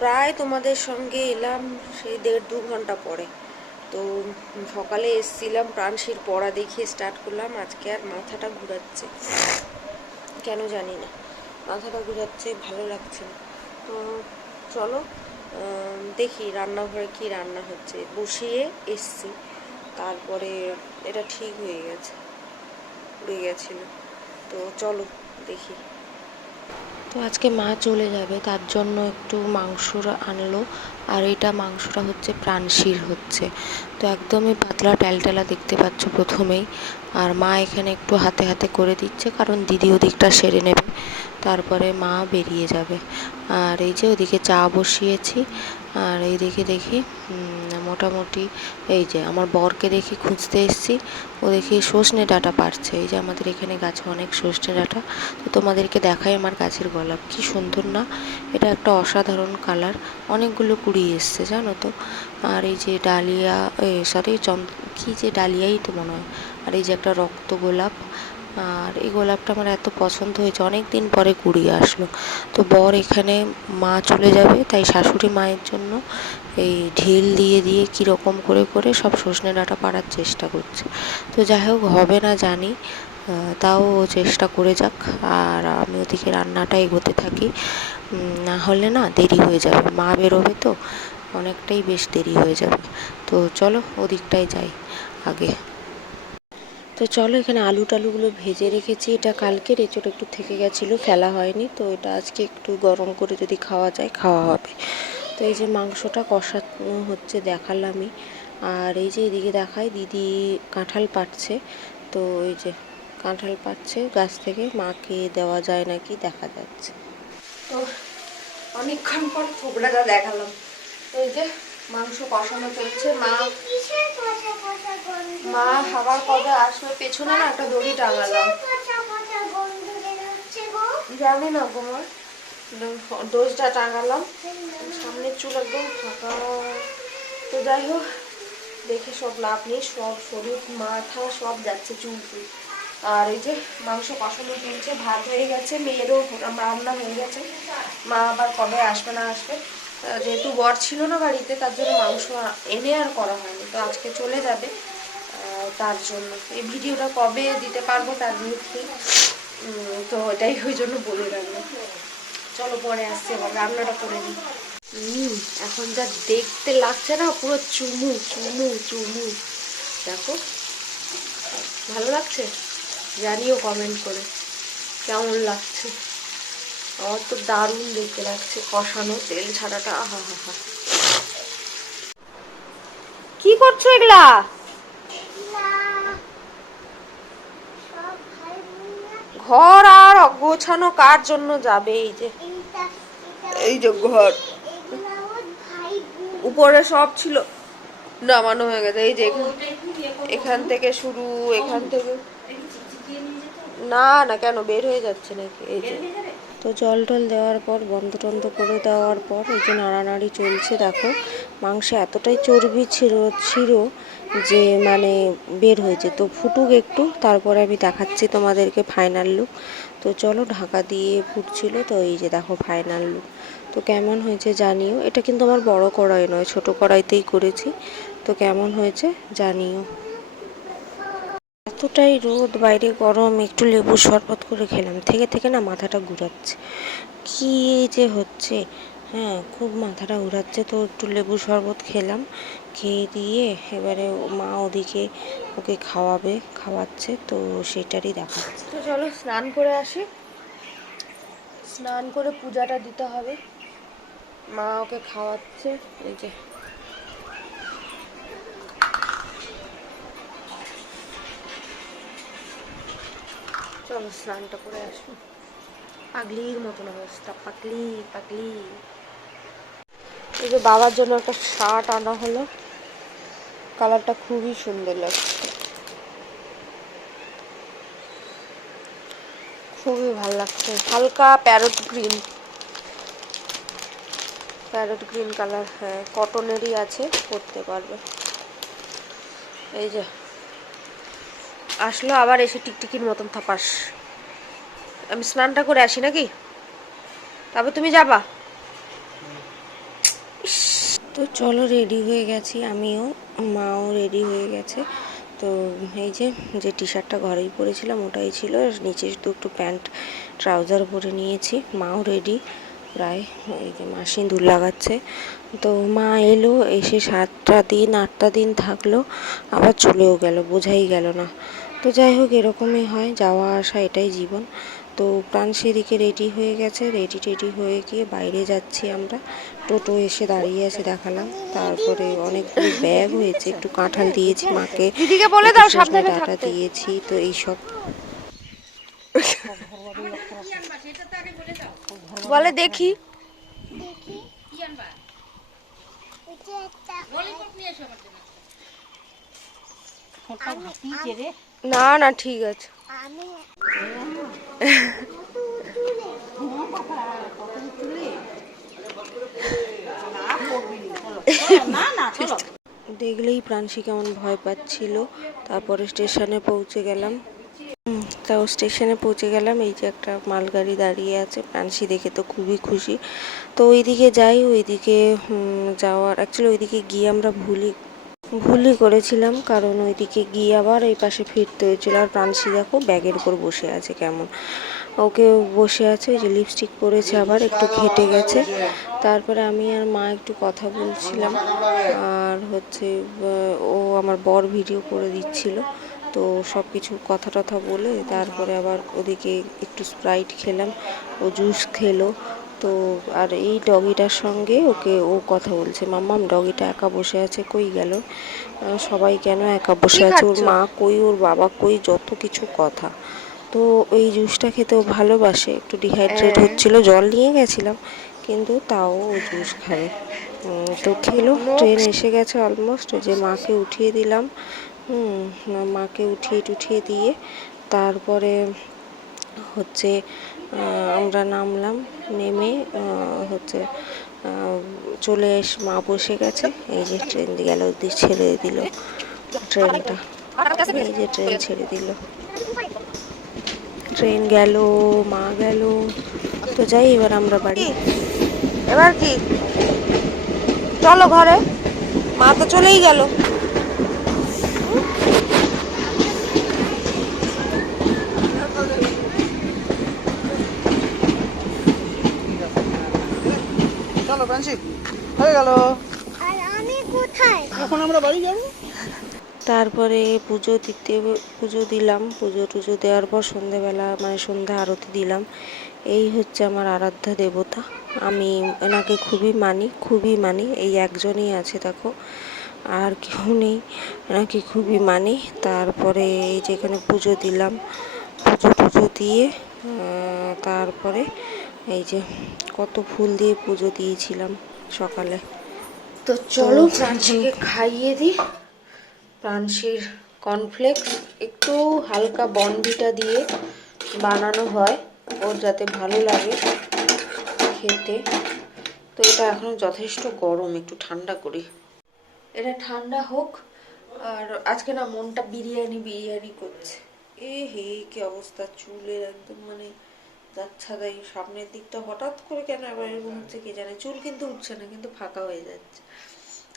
প্রায় তোমাদের সঙ্গে এলাম সেই 1.5-2 ঘন্টা পরে। তো সকালে এসছিলাম, প্রাণশীর পড়া দেখিয়ে স্টার্ট করলাম। আজকে আর মাথাটা ঘুরাচ্ছে, কেন জানি না, মাথাটা ঘুরাচ্ছে, ভালো লাগছে না। তো চলো দেখি রান্নাঘরে কি রান্না হচ্ছে। বসিয়ে এসছি, তারপরে এটা ঠিক হয়ে গেছে, উড়ে গেছিল। তো চলো দেখি। তো আজকে মা চলে যাবে, তার জন্য একটু মাংস আনলো। আর এটা মাংসটা হচ্ছে প্রাণশীর হচ্ছে, তো একদমই পাতলা ট্যালট্যালা দেখতে পাচ্ছ প্রথমেই। আর মা এখানে একটু হাতে হাতে করে দিচ্ছে, কারণ দিদি ওদিকটা সেরে নেবে, তারপরে মা বেরিয়ে যাবে। আর এই যে ওদিকে চা বসিয়েছি, আর এইদিকে দেখি মোটামুটি এই যে আমার বরকে দেখি খুঁজতে এসেছি, ও দেখি সজনে ডাঁটা পারছে। এই যে আমাদের এখানে গাছে অনেক সজনে ডাঁটা, তো তোমাদেরকে দেখাই আমার গাছের গোলাপ কি সুন্দর না, এটা একটা অসাধারণ কালার, অনেকগুলো কুড়ি এসছে জানো তো। আর এই যে ডালিয়া, সরি কি যে ডালিয়াই তো মনে হয়। আর এই যে একটা রক্ত গোলাপ, আর এই গোলাপটা আমার এত পছন্দ হয়েছে, অনেক দিন পরে কুড়িয়ে আসলো। তো বর এখানে, মা চলে যাবে তাই শাশুড়ি মায়ের জন্য এই ঢিল দিয়ে দিয়ে কীরকম করে করে সব সজনে ডাঁটা পাড়ার চেষ্টা করছে। তো যাই হোক, হবে না জানি, তাও চেষ্টা করে যাক। আর আমি ওদিকে রান্নাটা এগোতে থাকি, না হলে না দেরি হয়ে যাবে, মা বেরোবে তো অনেকটাই বেশ দেরি হয়ে যাবে। তো চলো ওদিকটায় যাই আগে। তো চলো, এখানে আলু টালুগুলো ভেজে রেখেছি, এটা কালকের এঁচোড় একটু থেকে গেছিলো, ফেলা হয়নি, তো এটা আজকে একটু গরম করে যদি খাওয়া যায় খাওয়া হবে। তো এই যে মাংসটা কষানো হচ্ছে দেখালামই। আর এই যে এদিকে দেখায় দিদি কাঁঠাল পাড়ছে, তো এই যে কাঁঠাল পাড়ছে গাছ থেকে, মাকে দেওয়া যায় নাকি দেখা যাচ্ছে। তো অনেকক্ষণ পর থোবড়াটা দেখালাম। তো এই যে মাংস কষানো চলছে, মা আবার কবে আসবে, পেছনে না একটা দড়ি টাঙালাম, জানি না তোমার ডোজটা টাঙালাম, সামনের চুল একদম ফাঁকা। তো যাই হোক, দেখে সব লাভ নেই, সব শরীর মাথা সব যাচ্ছে চুল চুল। আর এই যে মাংস কষানো চলছে, ভাত হয়ে গেছে, মেয়েরও রান্না হয়ে গেছে। মা আবার কবে আসবে না আসবে, যেহেতু বর ছিল না বাড়িতে, তার জন্য মাংস এনে আর করা হয়নি, তো আজকে চলে যাবে, তার জন্য এই ভিডিওটা কবে দিতে পারবো তার নিয়ে, তো এটাই ওই জন্য বলে রাখলাম। চলো পরে আসছে, এবার রান্নাটা করে নিই। এখন যা দেখতে লাগছে না, পুরো চুমু চুমু চুমু, দেখো ভালো লাগছে, জানিও কমেন্ট করে কেমন লাগছে। আমার তো দারুণ দেখতে লাগছে, কষানো তেল ছাড়াটা, আহা হা হা। কি করছো এগুলা? ঘর আর গোছানো কার জন্য যাবে? এই যে ঘর উপরে সব ছিল, নামানো হয়ে গেছে। এই যে এখান থেকে শুরু, এখান থেকে না না, কেন বের হয়ে যাচ্ছে নাকি? এই যে তো জল টল দেওয়ার পর, বন্ধ টন্ধ করে দেওয়ার পর এই যে নাড়ানাড়ি চলছে। দেখো মাংসে এতটাই চর্বি ছিল যে মানে বের হয়েছে, তো ফুটুক একটু, তারপরে আমি দেখাচ্ছি তোমাদেরকে ফাইনাল লুক। তো চলো, ঢাকা দিয়ে ফুটছিল, তো এই যে দেখো ফাইনাল লুক। তো কেমন হয়েছে জানিও, এটা কিন্তু আমার বড় কড়াই নয়, ছোট কড়াইতেই করেছি। তো কেমন হয়েছে জানিও। এতটাই রোদ, বাইরে গরম, একটু লেবুর শরবত করে খেলাম, থেকে থেকে না মাথাটা ঘুরাচ্ছে, কি যে হচ্ছে, হ্যাঁ খুব মাথাটা ঘুরাচ্ছে। তো একটু লেবু শরবত খেলাম, খেয়ে দিয়ে এবারে মা ওদিকে ওকে খাওয়াচ্ছে, তো সেটারই দেখাচ্ছে। তো চলো স্নান করে আসি, স্নান করে পূজাটা দিতে হবে। মা ওকে খাওয়াচ্ছে, এই যে চলো স্নানটা করে আসি। পাগলির মতন অবস্থা, পাগলি পাগলি। এই যে বাবার জন্য একটা শার্ট আনা হলো, কালারটা খুবই সুন্দর লাগছে, খুবই ভালো লাগছে, হালকা প্যারট গ্রিন কালার, হ্যাঁ কটনেরই আছে, পরতে পারবে। এই যে আসলো আবার এসে টিকটিকির মতন থাপাস। আমি স্নানটা করে আসি নাকি, তারপর তুমি যাবা? তো চলো রেডি হয়ে গেছি, আমিও, মাও রেডি হয়ে গেছে। তো এই যে যে টি শার্টটা ঘরেই পরেছিলাম ওটাই ছিল, নিচে শুধু একটু প্যান্ট ট্রাউজার পরে নিয়েছি। মাও রেডি প্রায়, এই যে মা সিঁদুর লাগাচ্ছে। তো মা এলো, এসে 7টা দিন 8টা দিন থাকলো, আবার চলেও গেল, বোঝাই গেল না। তো যাই হোক, এরকমই হয়, যাওয়া আসা, এটাই জীবন। তো প্রাণ সেদিকে রেডি হয়ে গেছে, রেডি হয়ে গিয়ে বাইরে যাচ্ছি আমরা। টোটো এসে দাঁড়িয়ে আছে, দেখালাম। তারপরে অনেকগুলো ব্যাগ হয়েছে, একটু কাঁঠাল দিয়েছি মাকে, দিদিকে বলে দাও সাবধানে ডাটা দিয়েছি। তো এইসব বলে দেখি না না ঠিক আছে। দেখলেই প্রাণশী কেমন ভয় পাচ্ছিল। তারপরে স্টেশনে পৌঁছে গেলাম। তাও স্টেশনে পৌঁছে গেলাম, এই যে একটা মালগাড়ি দাঁড়িয়ে আছে, প্রাণশী দেখে তো খুবই খুশি। তো ওইদিকে যাই, ওইদিকে যাওয়ার অ্যাকচুয়ালি ওইদিকে গিয়ে আমরা ভুলই করেছিলাম, কারণ ওইদিকে গিয়ে আবার এই পাশে ফিরতে হয়েছিল। আর প্রাণশী দেখো ব্যাগের উপর বসে আছে কেমন, ওকে বসে আছে, ওই যে লিপস্টিক পরেছে, আবার একটু ঘেটে গেছে। তারপরে আমি আর মা একটু কথা বলছিলাম, আর হচ্ছে ও আমার বর ভিডিও করে দিচ্ছিল। তো সব কিছু কথা টথা বলে তারপরে আবার ওদিকে একটু স্প্রাইট খেলাম, ও জুস খেলো। তো আর এই ডগিটার সঙ্গে ও কথা বলছে, মাম্মাম ডগিটা একা বসে আছে, কই গেল, সবাই কেন একা বসে আছে, ওর মা কই, ওর বাবা কই, যত কিছু কথা। তো ওই জুসটা খেতেও ভালোবাসে, একটু ডিহাইড্রেট হচ্ছিল, জল নিয়ে গেছিলাম, কিন্তু তাও ও জুস খাবে। তো খেলো, ট্রেন এসে গেছে অলমোস্ট, যে মাকে উঠিয়ে দিলাম। মাকে উঠিয়ে দিয়ে তারপরে হচ্ছে আমরা নামলাম, নেমে হচ্ছে চলে মা বসে গেছে। এই যে ট্রেন গেল, ছেড়ে দিল ট্রেনটা, এই যে ট্রেন ছেড়ে দিল, ট্রেন গেল, মা গেল। তো যাই, এবার আমরা বাড়ি। এবার কি চলো ঘরে, মা তো চলেই গেল। চলো প্রান্সি, হয়ে গেল। আর আমি কোথায়, এখন আমরা বাড়ি যাব। তারপরে পুজো দিলাম, পুজো টুজো দেওয়ার পর সন্ধেবেলা মানে সন্ধ্যা আরতি দিলাম। এই হচ্ছে আমার আরাধ্যা দেবতা, আমি এনাকে খুবই মানি, এই একজনই আছে দেখো, আর কেউ নেই, এনাকে খুবই মানি। তারপরে এই যে এখানে পুজো দিলাম, পুজো দিয়ে তারপরে এই যে কত ফুল দিয়ে পুজো দিয়েছিলাম সকালে। তো চলো প্রাণশীকে খাইয়ে দিই। প্রাণশীর কর্নফ্লেক্স একটু হালকা বনভিটা দিয়ে বানানো হয়, ওর যাতে ভালো লাগে খেতে। তো এটা এখন যথেষ্ট গরম, একটু ঠান্ডা করি, এটা ঠান্ডা হোক। আর আজকে না মনটা বিরিয়ানি করছে। হে কি অবস্থা, চুলের একদম মানে যাচ্ছাদাই, সামনের দিকটা হঠাৎ করে কেন আবার এরকম হচ্ছে কে জানে। চুল কিন্তু উঠছে না, কিন্তু ফাঁকা হয়ে যাচ্ছে।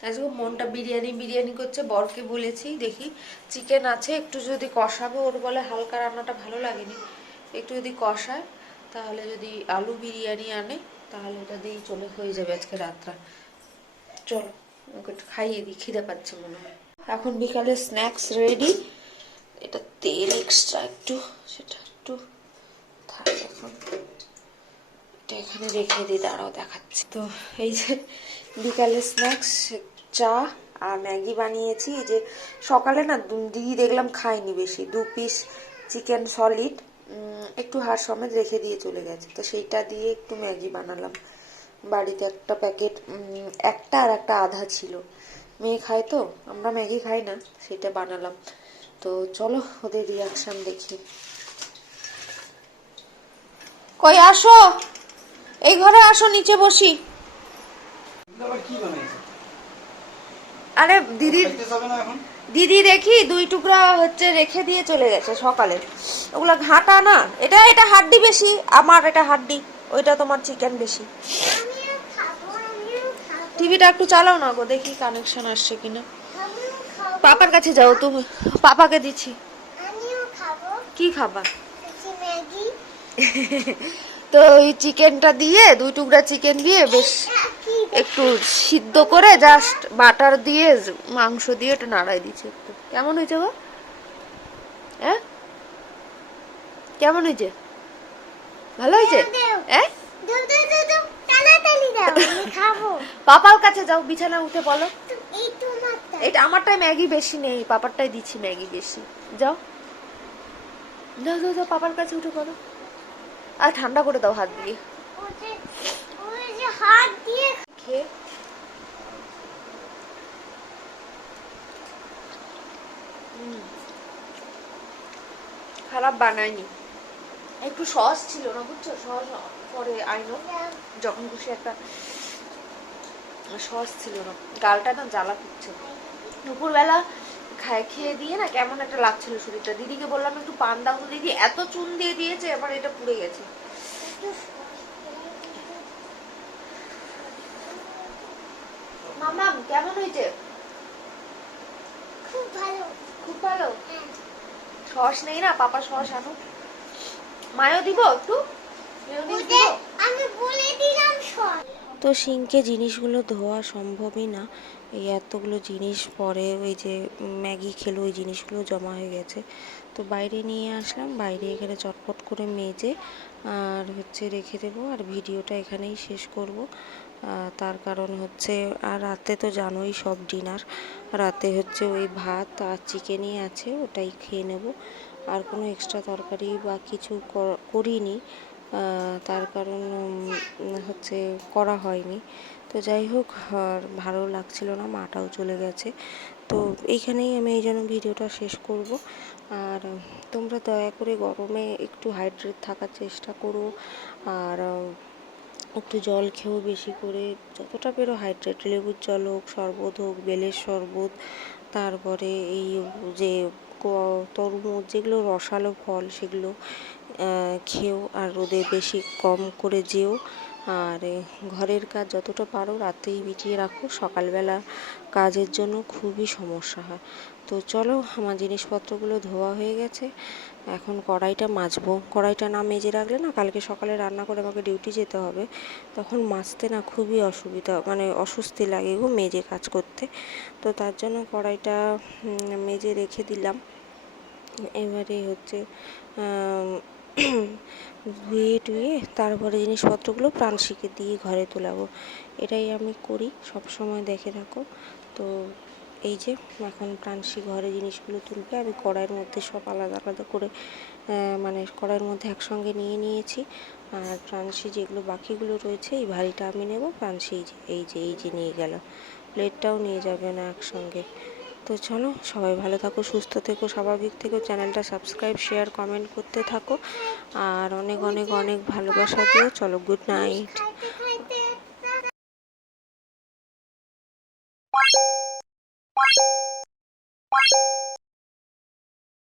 আজকে মনটা বিরিয়ানি করছে। বরকে বলেছি দেখি চিকেন আছে, একটু যদি কষাবে, ওর বলে হালকা রান্নাটা ভালো লাগেনি, একটু যদি কষায়, তাহলে যদি আলু বিরিয়ানি আনে তাহলে ওটা দিয়েই হয়ে যাবে আজকে রাতটা। চলো ওকে একটু খাইয়ে দিই, খিদে পাচ্ছে মনে হয়। এখন বিকালে স্ন্যাক্স রেডি। এটা তেল এক্সট্রা একটু, সেটা একটু থাক, এখন এটা এখানে রেখে দিই, দাঁড়াও দেখাচ্ছি। তো এই যে বিকালে স্ন্যাক্স, চা আর ম্যাগি বানিয়েছি। এই যে সকালে না দিদি দেখলাম খায়নি বেশি, 2 পিস চিকেন সলিড একটু হাড় সমেত রেখে দিয়ে চলে গেছে, তো সেইটা দিয়ে একটু ম্যাগি বানালাম। বাড়িতে একটা প্যাকেট, একটা আর একটা আধা ছিল, মেয়ে খায় তো, আমরা ম্যাগি খাই না, সেটা বানালাম। তো চলো ওদের রিয়াকশন দেখি। কই আসো, এই ঘরে আসো, নিচে বসি। আরে দিদি দেখি 2 টুকরা হচ্ছে রেখে দিয়ে চলে গেছে সকালে, ওগুলা ঘাটা না, এটা হাড্ডি বেশি, আমার এটা হাড্ডি, ওইটা তোমার চিকেন বেশি। টিভিটা একটু চালাও না গো, দেখি কানেকশন আসছে কিনা। পাপার কাছে যাও তুমি, পাপাকে দিচ্ছি। কি খাবা? তো ওই চিকেনটা দিয়ে, 2 টুকরা চিকেন দিয়ে বেশ একটু সিদ্ধ করে জাস্ট বাটার দিয়ে মাংস দিয়ে একটু নাড়াই দিচ্ছি একটু। কেমন হয়েছে গো? হ্যাঁ কেমন হয়েছে? ভালো হয়েছে? হ্যাঁ পাপার কাছে যাও, বিছানা উঠে বলো। এটা আমারটাই ম্যাগি বেশি নেই, পাপারটাই দিচ্ছি ম্যাগি বেশি। যাও যাও যাও যাও, পাপার কাছে উঠে বলো। আর ঠান্ডা করে দাও হাত দিয়ে। খেয়ে খারাপ বানায়নি, একটু সস ছিল না বুঝছো, সস পরে আইনো যখন খুশি, একটা সস ছিল না, গালটা না জ্বালা করছে। দুপুরবেলা খেয়ে দিয়ে না কেমন একটা লাগছিল শরীরটা। দিদিকে বললাম একটু পান দাও, দিদি এত চুন দিয়ে দিয়েছে, এবার এটা পুড়ে গেছে। মামা কেমন হয়েছে? খুব ভালো, খুব ভালো। সস নেই না, পাপা সস আনো। মায়ও দিব একটু, আমি বলে দিলাম সস। তো সিঙ্কে জিনিসগুলো ধোয়া সম্ভবই না, এই এতগুলো জিনিস পরে ওই যে ম্যাগি খেলো ওই জিনিসগুলো জমা হয়ে গেছে। তো বাইরে নিয়ে আসলাম, বাইরে এখানে চটপট করে মেজে আর হচ্ছে রেখে দেবো। আর ভিডিওটা এখানেই শেষ করব। তার কারণ হচ্ছে আর রাতে তো জানোই সব ডিনার, রাতে হচ্ছে ওই ভাত আর চিকেনই আছে, ওটাই খেয়ে নেব। আর কোনো এক্সট্রা তরকারি বা কিছু করিনি, তার কারণ হচ্ছে করা হয়নি। তো যাই হোক, আর ভালো লাগছিল না, মাটাও চলে গেছে। তো এইখানেই আমি এই জন্য ভিডিওটা শেষ করব। আর তোমরা দয়া করে গরমে একটু হাইড্রেট থাকার চেষ্টা করো, আর একটু জল খেয়েও বেশি করে, যতটা পেরো হাইড্রেট, লেবুর জল হোক, শরবত হোক, বেলের শরবত, তারপরে এই যে তরমুজ, যেগুলো রসালো ফল সেগুলো খেও, আর রোদে বেশি কম করে যেও। আর ঘরের কাজ যতটা পারো রাতেই মিটিয়ে রাখো, সকালবেলা কাজের জন্য খুবই সমস্যা হয়। তো চলো, আমার জিনিসপত্রগুলো ধোয়া হয়ে গেছে, এখন কড়াইটা মাজবো। কড়াইটা না মেজে রাখলে না, কালকে সকালে রান্না করে আমাকে ডিউটি যেতে হবে, তখন মাজতে না খুবই অসুবিধা, মানে অস্বস্তি লাগে গো মেজে কাজ করতে। তো তার জন্য কড়াইটা মেজে রেখে দিলাম। এবারে হচ্ছে ধুয়ে টুয়ে তারপরে জিনিসপত্রগুলো প্রাণশিকে দিয়ে ঘরে তোলাবো, এটাই আমি করি সব সময়, দেখে থাকো। তো এই যে এখন প্রাণশি ঘরে জিনিসগুলো তুলবে, আমি কড়াইয়ের মধ্যে সব আলাদা আলাদা করে মানে কড়াইয়ের মধ্যে একসঙ্গে নিয়ে নিয়েছি। আর প্রাণশি যেগুলো বাকিগুলো রয়েছে, এই ভারীটা আমি নেব, প্রাণশি এই যে নিয়ে গেল, প্লেটটাও নিয়ে যাবে না একসঙ্গে। তো চলো, সবাই ভালো থাকো, সুস্থ থেকো, স্বাভাবিক থেকো, চ্যানেলটা সাবস্ক্রাইব, শেয়ার, কমেন্ট করতে থাকো, আর অনেক অনেক অনেক ভালোবাসা দিও। চলো, গুড নাইট।